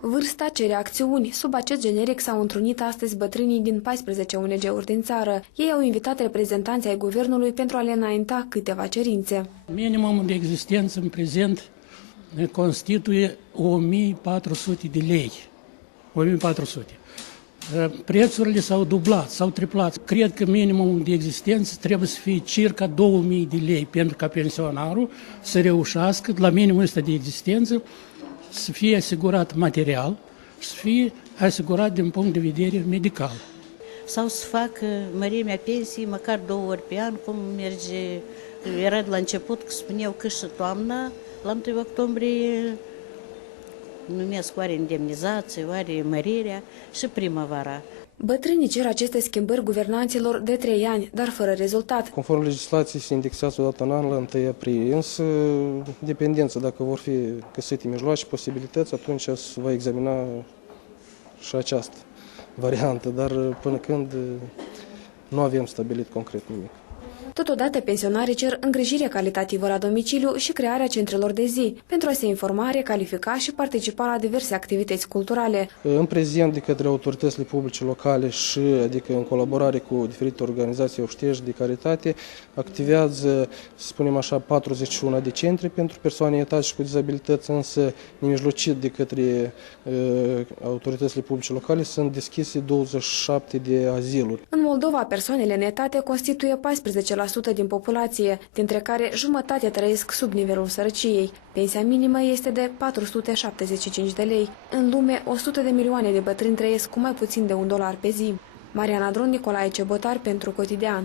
Vârsta cere acțiuni. Sub acest generic s-au întrunit astăzi bătrânii din 14 ONG-uri din țară. Ei au invitat reprezentanții ai guvernului pentru a le înainta câteva cerințe. Minimumul de existență în prezent constituie 1400 de lei. 1400. Prețurile s-au dublat, s-au triplat. Cred că minimumul de existență trebuie să fie circa 2000 de lei pentru ca pensionarul să reușească la minimul ăsta de existență să fie asigurat material și să fie asigurat din punct de vedere medical. Sau să facă mărimea pensiei măcar 2 ori pe an, cum merge, era de la început că spuneau că și toamna, la 1 octombrie, numesc oare indemnizație, oare mărirea și primăvara. Bătrânii cer aceste schimbări guvernanților de 3 ani, dar fără rezultat. Conform legislației se indexează odată în an la 1 aprilie, însă dependență, dacă vor fi găsite mijloace, posibilități, atunci se va examina și această variantă, dar până când nu avem stabilit concret nimic. Totodată, pensionarii cer îngrijire calitativă la domiciliu și crearea centrelor de zi, pentru a se informa, recalifica și participa la diverse activități culturale. În prezent, de către autoritățile publice locale și adică în colaborare cu diferite organizații obștești de caritate, activează, să spunem așa, 41 de centre pentru persoane etate și cu dizabilități, însă nemijlocit de către autoritățile publice locale sunt deschise 27 de aziluri. În Moldova, persoanele neetate constituie 14% din populație, dintre care jumătate trăiesc sub nivelul sărăciei. Pensia minimă este de 475 de lei. În lume, 100 de milioane de bătrâni trăiesc cu mai puțin de $1 pe zi. Mariana Dron, Nicolae Cebotar pentru Cotidian.